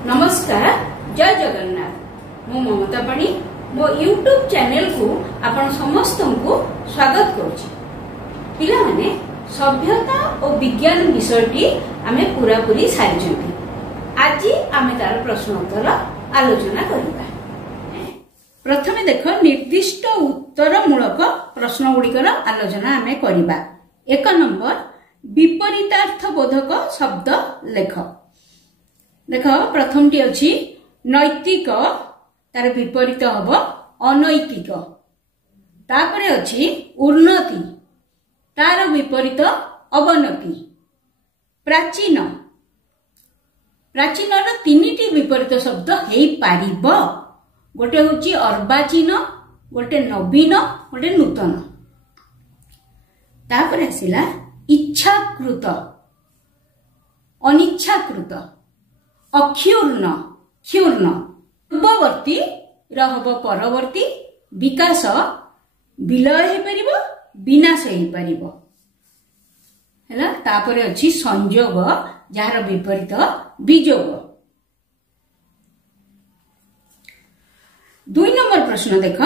नमस्कार, जय जगन्नाथ। मो ममता पाणी मो यूट्यूब चैनल को आपण समस्त को स्वागत करुछि। पिला माने सभ्यता और विज्ञान विषयटी आमे पूरा पूरी सारिछंती। आज आमे तार प्रश्न उत्तर आलोचना करिबा। प्रथमे देखो निर्दिष्ट उत्तर मूलक प्रश्न गुड़िकर आलोचना आमे करिबा। 1 नंबर विपरीतार्थ बोधक शब्द लेख। देख प्रथम टी अछि नैतिक, तार विपरीत हब अनैतिक। तापरे अछि उन्नति, तार विपरीत अवनति। प्राचीन, प्राचीन रो तीनिटी विपरीत शब्द हेई पारिबो। गोटे होछि अर्वाचीन, गोटे नवीन, गोटे नूतन। तापरे आसिला इच्छाकृत, अनिच्छाकृत, अक्षुर्ण, क्षुर्ण। पूर्ववर्ती रहब परवर्ती, विकास विलय हे परिबो, विनाश हे परिबो। हैला तापरे अछि संयोग, जहार विपरीत वियोग। 2 नंबर प्रश्न देख,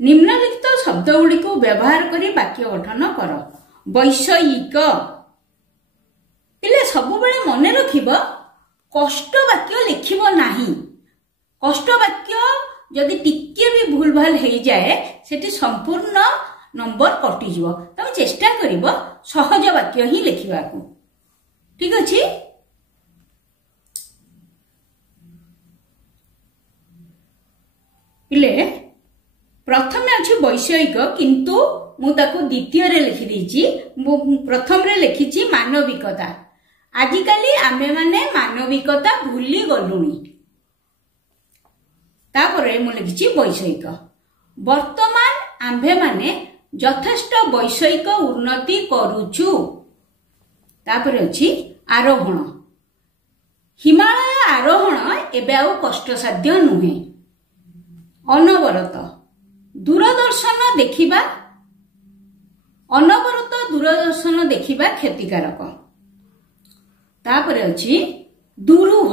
निम्नलिखित शब्द गुड़ी को व्यवहार करी वाक्य गठन कर। वैषयिक, पिले सब बेले मन रखिबो कष्ट वाक्य लिखिबो नाही। कष्ट वाक्य जदि टिके भी भूल भाल हे जाए सेठी संपूर्ण नंबर कटि जिवो। तमे चेष्टा करिवो सहज वाक्य ही लिखिबा को। ठीक अछि। पिले प्रथमे अछि वैषयिक, किंतु मु ताको द्वितीय रे लिखि देछि। प्रथम रे लिखिछि मानविकता। आजिकाली आमे माने मानविकता भूली गलुनी। तापरे मु लिखिछि वैषयिक। वर्तमान आम्भे माने यथेष्ट वैषयिक उन्नति करूछु। तापरे अछि आरोहण। हिमालय आरोहण एबे आउ कष्टसाध्य नुहे। अनवरत, दूरदर्शन देखिबा, अनवरत दूरदर्शन देखिबा क्षतिकारक। तापरे अछि दुरूह।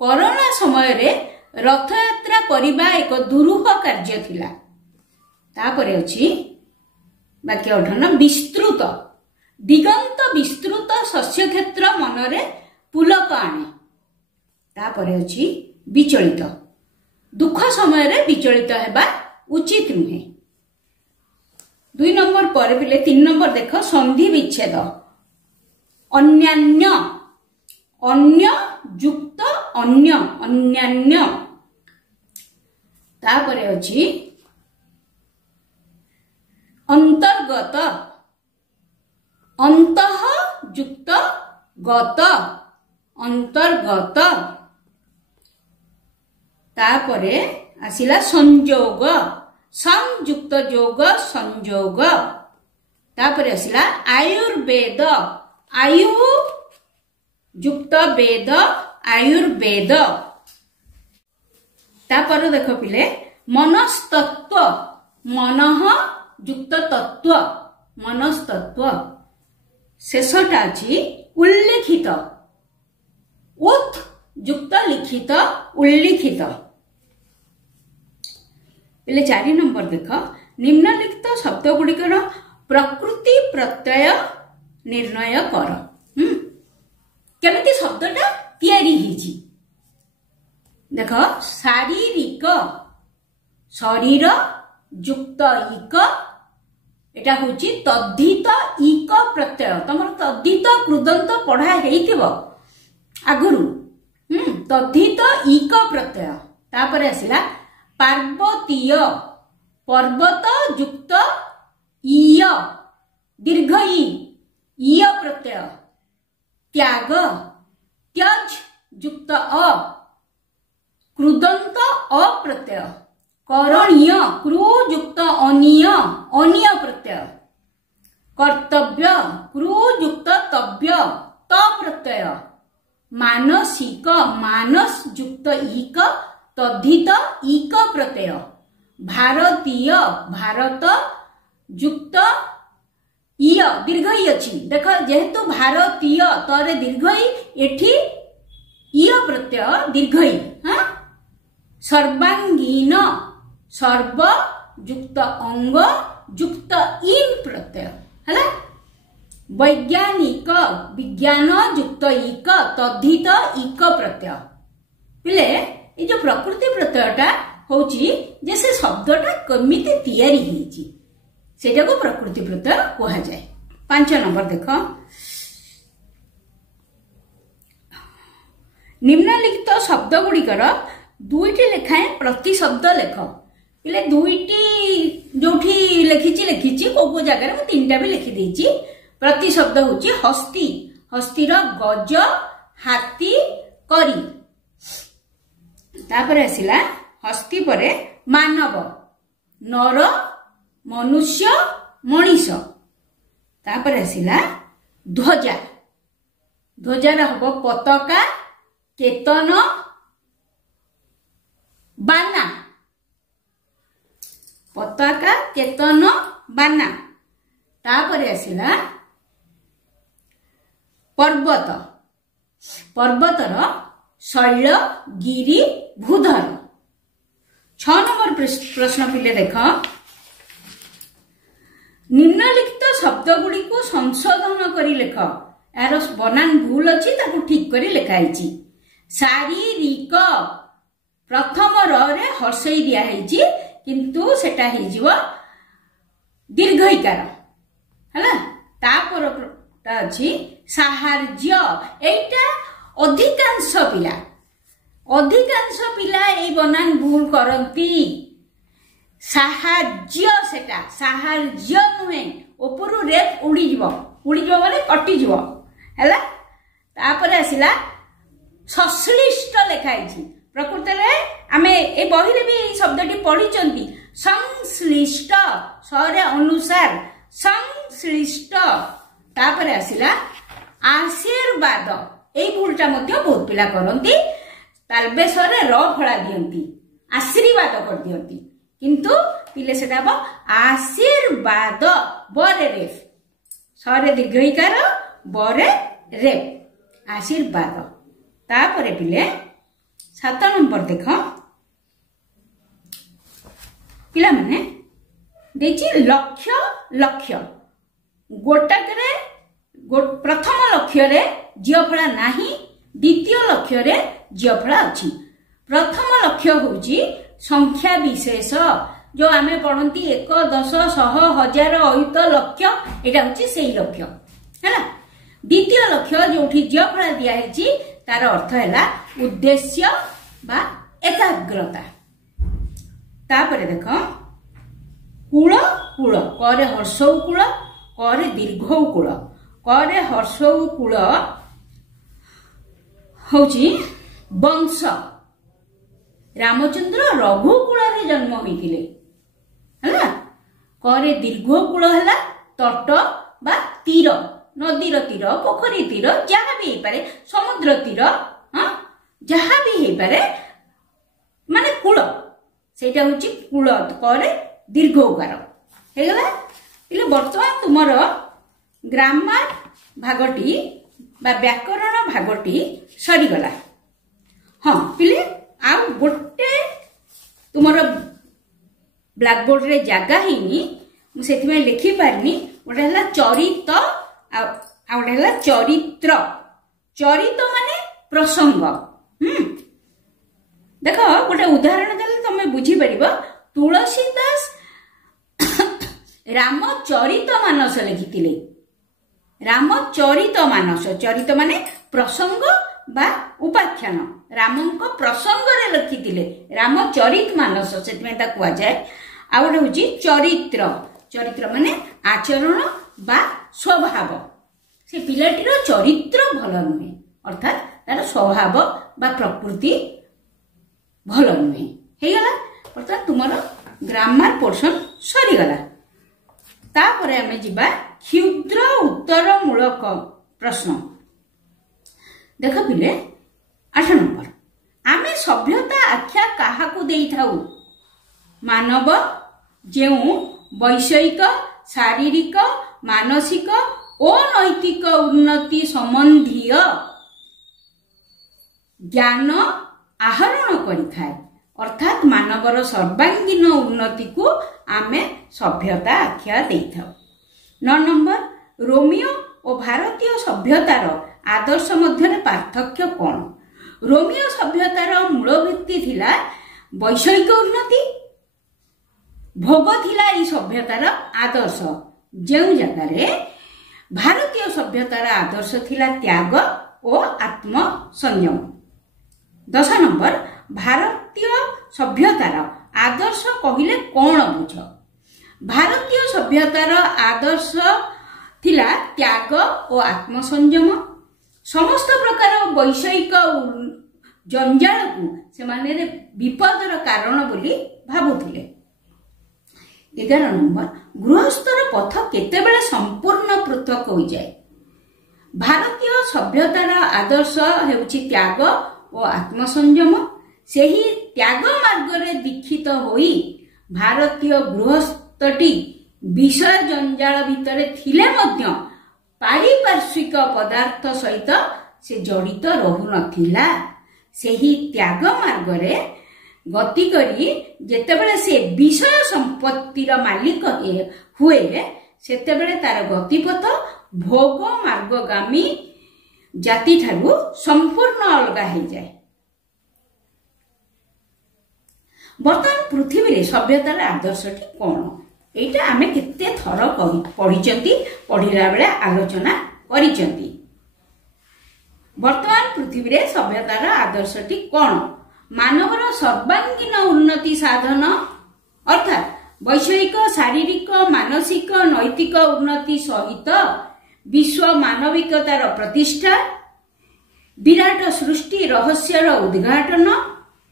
कोरोना समय रे रथ यात्रा करिबा एक दुरूह कार्य थिला। तापरे अछि वाक्य गठन विस्तृत। दिगंत विस्तृत शस्य क्षेत्र मनरे पुलक आणे। तापरे अछि विचलित। दुख समय रे विचलित हेबा उचित नुहे। 2 नंबर पर पिले 3 नंबर देख, संधि विच्छेद। अन्यान्य, अन्य युक्त अन्य, अन्यान्य। तापरे अछि अंतर्गत, अंतः युक्त गत, अंतर्गत। तापरे आसिला संयोग, संयुक्त योग, संयोग। तापरे आसिला आयुर्वेद, आयु युक्त वेद, आयुर्वेद। तापर देख पिले मनस्तत्व, मनः युक्त तत्व, मनस्तत्व। शेषटा अछि उल्लिखित, उत् युक्त लिखित, उल्लिखित। पिले 4 नंबर देख, निम्नलिखित शब्द गुड़िकर प्रकृति प्रत्यय निर्णय कर। केमिति शब्दटा तयारी हिजी देख। शारीरिक, शरीर युक्त इक, एटा होची तद्धित इक प्रत्यय। तमर तद्धित कृदंत पढ़ा हेइथिबो आगुरु। तद्धित इक प्रत्यय। तापरे आसिला पार्वतीय, पर्वत युक्त इय, दीर्घ इय प्रत्यय। त्याग, त्यज युक्त अ, कृदंत अ प्रत्यय। करणीय, कृ युक्त अनीय, अनीय प्रत्यय। कर्तव्य, कृ युक्त तव्य, त प्रत्यय। मानसिक, मानस युक्त इक, तद्धित इक प्रत्यय। भारतीय, भारत युक्त इय, दीर्घ इ अछि। देख जेहेतु भारतीय तरे दीर्घ इ, एठी इ प्रत्यय दीर्घ इ। हाँ सर्वांगीन सर्व युक्त अंग युक्त इन प्रत्यय है। वैज्ञानिक विज्ञान युक्त इक तद्धित इक प्रत्यय पिले ये जो प्रकृति प्रत्ययटा होची जे से शब्दटा केमिति तैयारी हेची सेटा को प्रकृति प्रत्यय कहा जाए। 5 नंबर देख निम्नलिखित शब्द गुड़िकर दुईटी लेखाएं प्रति शब्द लेख पिले दुईटी जोठी लिखिची को जगह में 3टा भी लिखि देची। प्रति शब्द होची हस्ती हस्तीर गज हाथी करी तापर आसिला हस्ती परे मानव नर मनुष्य मनीष तापर आसिला ध्वजा ध्वजार हबो पताका केतन बाना पताका केतन बाना तापर आसिला पर्वत पर्वतर शैल गिरी भूधर। 6 नंबर प्रश्न पिले देख निम्नलिखित शब्द गुड़ी को संशोधन करी लेख यार बनान भूल अच्छी ताकू ठीक करी लेखाई। शारीरिक प्रथम रे हर्षई दिया हेची किंतु सेटा हे जीव दीर्घईकार है। तापर अच्छी साहार्य एटा अधिकांश पिला ए बनान भूल करती साहार्य सेटा साहार्य नुहे उपरु रेप उड़ी जीव माने कटि जीव हैला। तापर आसिला संश्लिष्ट लेखाई प्रकृत में आमे ए बहिरे भी शब्दटी पढ़ी संश्लिष्ट सरे अनुसार संश्लिष्ट। तापर आसिला आशीर्वाद ए भूलटा मध्य बहुत पिला करती तालबेसरे र फळा दियंती आशीर्वाद कर दियंती किंतु पिले सेटा बा आशीर्वाद बरे रे सरे दीर्घईकार बरे रे आशीर्वाद। तापर पिले 7 नंबर देख पिला माने देची लक्ष्य लक्ष्य गोटाकरे प्रथम लक्ष्य रे जियफला नाही द्वितीय लक्ष्य रे जियफला अछि। प्रथम लक्ष्य होची संख्या विशेष जो आमे पढ़ंती 1 10 100 1000 अयुत लक्ष्य एटा होची सेही लक्ष्य हैला। द्वितीय लक्ष्य जोठी जियफला दिया हेची तार अर्थ हैला उद्देश्य बा एकाग्रता। तापरे देख कूल कूल करे हर्षौ कूल करे दीर्घौ कूल करे हर्षौ कूल होची वंश रामचंद्र रघुकुल रे जन्म होइतिले हैला। करे दीर्घौ कूल हैला तट बा तीर नदीर तीर पोखरी तीर जहाँ भी पारे समुद्र तीर हाँ जहाँ भी हे पारे माने कूल सेटा होची कूल करे दीर्घौकार हे गला। इले वर्तमान तुमर ग्रामर भागटी बा व्याकरण भागटी सरी गला। हाँ पिले आ गोटे तुमर ब्लैक बोर्ड रे जागा हेनी मु सेति में लिखि पारनी गोटे हला चरित आ गोटे हला चरित्र। चरित माने प्रसंग देख गोटे उदाहरण देले तमे बुझी परिबो। तुलसीदास रामचरित मानस लिखितिले। रामचरित मानस चरित माने प्रसंग बा उपाख्यान रामंको प्रसंग रे लिखितिले रामचरित मानस सेति में ता कुआ जाय। आ गोटे होची चरित्र चरित्र माने आचरण बा स्वभाव से पिलाटीर चरित्र भल नुहे अर्थात तार स्वभाव बा प्रकृति भल नुहे हे गला। अर्थात तुमर ग्रामर पोर्शन सरी गला। तापरे हमें जिबा क्षुद्र उत्तर मूलक प्रश्न देख पिले 8 नंबर आमे सभ्यता आख्या काहाकू देई थाउ मानव जेउ वैषयिक शारीरिक मानसिक और नैतिक उन्नति संबंधी ज्ञान आहरण करिथाए अर्थात मानवर सर्वांगीन उन्नति को आमे सभ्यता आख्या देइथाउ। 9 नंबर रोमियो और भारतीय सभ्यतार आदर्श मध्य पार्थक्य कौन? रोमियो सभ्यतार मूल भित्ति थिला वैषयिक उन्नति, भोग थिला ई सभ्यतार आदर्श, जो जगारे भारतीय सभ्यतार आदर्श थिला त्याग और आत्म संयम। 10 नंबर भारतीय सभ्यतार आदर्श कहिले कौन बुझ? भारतीय सभ्यतार आदर्श थिला त्याग और आत्म संयम। समस्त प्रकार वैषयिक जंजाल को से माने विपदर कारण बोली भाबुथिले। 11 नंबर गृहस्थर पथ केतेबेले संपूर्ण पृथक हो जाए? भारतीय सभ्यतार आदर्श हेउछि त्याग और आत्म संयम। सेही त्याग मार्ग रे दीक्षित होई भारतीय गृहस्थटी विषय जंजाल भितरे थिले मध्य पारिपार्श्विक पदार्थ सहित से जड़ित रहु नथिला। सेही त्याग मार्ग रे गति करी जेतेबेले से विषय संपत्तिर मालिक हुए सेतेबेले तार गतिपथ भोग मार्गगामी जाति ठारू संपूर्ण अलगा हो जाए। बर्तमान पृथ्वी रे सभ्यतार आदर्शटी कौन? एटा आमे केते थर पढ़िचंती, पढ़िला बेले आलोचना करिचंती। वर्तमान पृथ्वी रे सभ्यतार आदर्शटी कौन? मानवर सर्वांगीन उन्नति साधन अर्थात वैषयिक शारीरिक मानसिक नैतिक उन्नति सहित विश्व मानविकतार प्रतिष्ठा, विराट सृष्टि रहस्यर उद्घाटन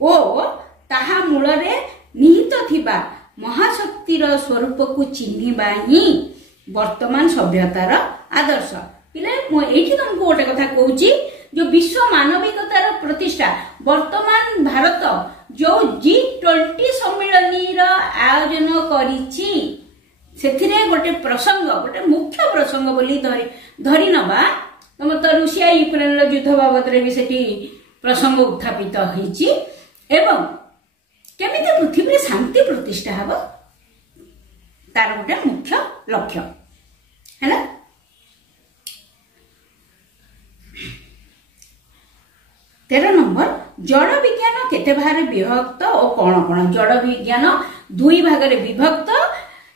और ताहा मूलरे निहित थिबा महाशक्तिर स्वरूप को चिन्हिबा ही वर्तमान सभ्यतार आदर्श। पिले मु एठी तुमको गोटे कथा कहूची, जो विश्व मानविकतार प्रतिष्ठा वर्तमान भारत जो G20 सम्मेलनी रा आयोजन करिछि सेथिरे गोटे प्रसंग, गोटे मुख्य प्रसंग बोली धरि नबा तम तो रूसिया यूक्रेन रो युद्ध बाबद रे भी सेठी प्रसंग उत्थापित होईछि एवं केमिति पृथ्वी शांति प्रतिष्ठा हब तार गोटे मुख्य लक्ष्य हैला। तेरह नंबर जड़ विज्ञान केते भाग विभक्त और कौन कौन? जड़ विज्ञान दुई भाग रे विभक्त,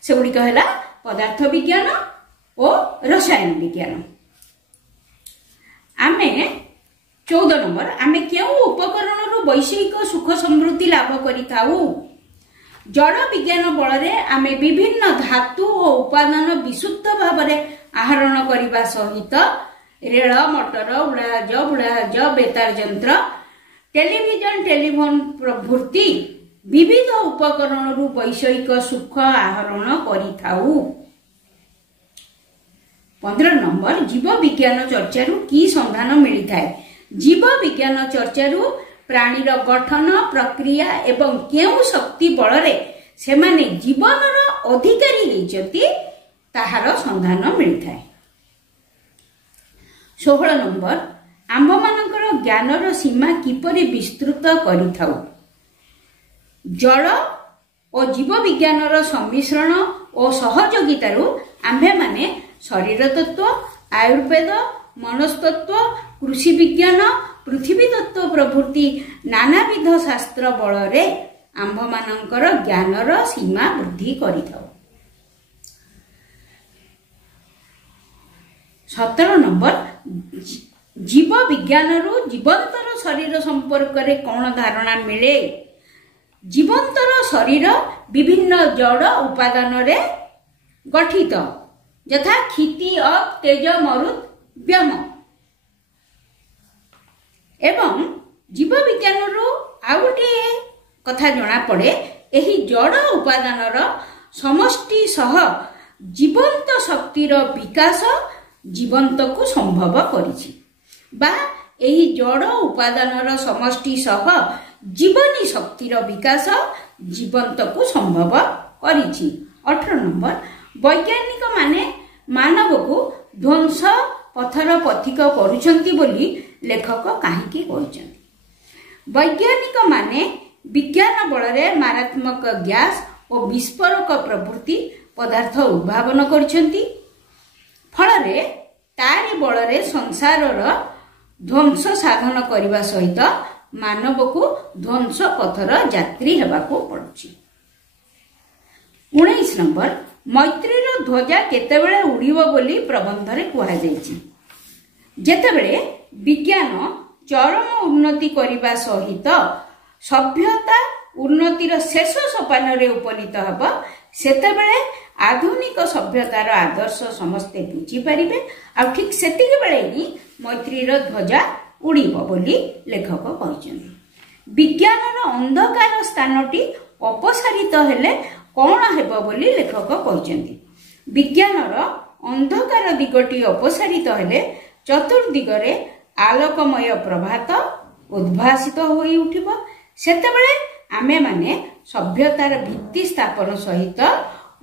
से गुड़िक है पदार्थ विज्ञान और रसायन विज्ञान। आमे 14 नंबर आमे क्यों उपकरण रो वैषयिक सुख समृद्धि लाभ करिथाउ? जड़ विज्ञान बल रे आमे विभिन्न धातु और उपादान विशुद्ध भाव रे आहरण करिबा सहित रेल मोटर उड़ाज बेतार यंत्र टेलीविजन टेलीफोन प्रभृति विविध उपकरण रु वैषयिक सुख आहरण करिथाउ। 15 नंबर जीव विज्ञान चर्चारू की संधान मिलता है? जीव विज्ञान चर्चारू प्राणीर गठन प्रक्रिया एवं केउ शक्ति बल रे सेमाने जीवनर अधिकारी होइचंती ताहार संधान मिलता है। 16 नंबर आंब मानकर ज्ञानर सीमा किपरि विस्तृत करिथाउ? जड़ और जीव विज्ञानर सम्मिश्रण और सहयोगितारू आंबे माने शरीर तत्व, आयुर्वेद, मनस्तत्व, कृषि विज्ञान, पृथ्वी तत्व प्रभृति नानाविध शास्त्र बल रे आंब मानकर ज्ञानर सीमा वृद्धि करिथाउ। 17 नंबर जीव विज्ञान रु जीवंतर शरीर संपर्क रे कौन धारणा मिले? जीवंतर शरीर विभिन्न जड़ उपादान रे गठित यथा क्षिति अप तेज मरुत व्योम एवं जीव विज्ञान रु आ गोटे कथा जना पड़े एही जड़ उपादान समष्टि सह जीवंत शक्तिर विकास जीवंत को संभव करिछि बा एही जड़ उपादान समष्टि सह जीवनी शक्तिर विकास जीवंत को संभव करिछि। 18 नंबर वैज्ञानिक माने मानव को ध्वंस पथर पथिक करुछंती बोली लेखक काहीकि कहउछंती? वैज्ञानिक माने विज्ञान बल मारात्मक गैस और विस्फोरक प्रभृति पदार्थ उद्भावन करछंती। फलरे तारी बल संसार ध्वंस साधन करने सहित मानव को ध्वंस पथर यात्री हेबाकू पड़ुछि। 19 नंबर मैत्रीर ध्वजा केतेबेले उड़िबो बोली प्रबंध रे कुहा जायछि। जेतेबेले विज्ञान चरम उन्नति करने सहित सभ्यता उन्नतिर शेष सोपान रे उपनीत हब सेतेबेले आधुनिक सभ्यतार आदर्श समस्ते बुझी पारिबे। आ ठीक सेतिके बेले ही मैत्रीर ध्वजा उड़िबो बोली लेखक कहिसथि। विज्ञानर अंधकार स्थानटी अपसारित हेले कौन हेबो बोली लेखक कहिसथि। विज्ञानर अंधकार दिगटी अपसारित हेले चतुर्दिगरे आलोकमय प्रभात उद्भासित होई उठिबो। सेतेबेले आमे माने सभ्यतार भित्ति स्थापन सहित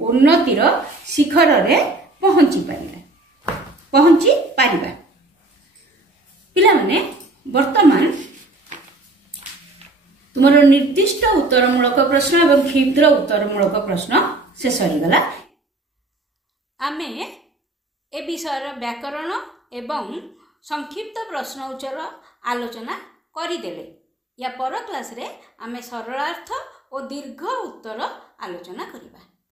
उन्नतिर शिखर रे पहुंची पारिबा। पिला माने वर्तमान तुमरो निर्दिष्ट उत्तरमूलक प्रश्न एवं क्षुद्र उत्तरमूलक प्रश्न शेष होगला। आमे ए विषय व्याकरण एवं संक्षिप्त प्रश्न उत्तर आलोचना करिदेले। या पर क्लास रे आमे सरलार्थ और दीर्घ उत्तर आलोचना करिबा।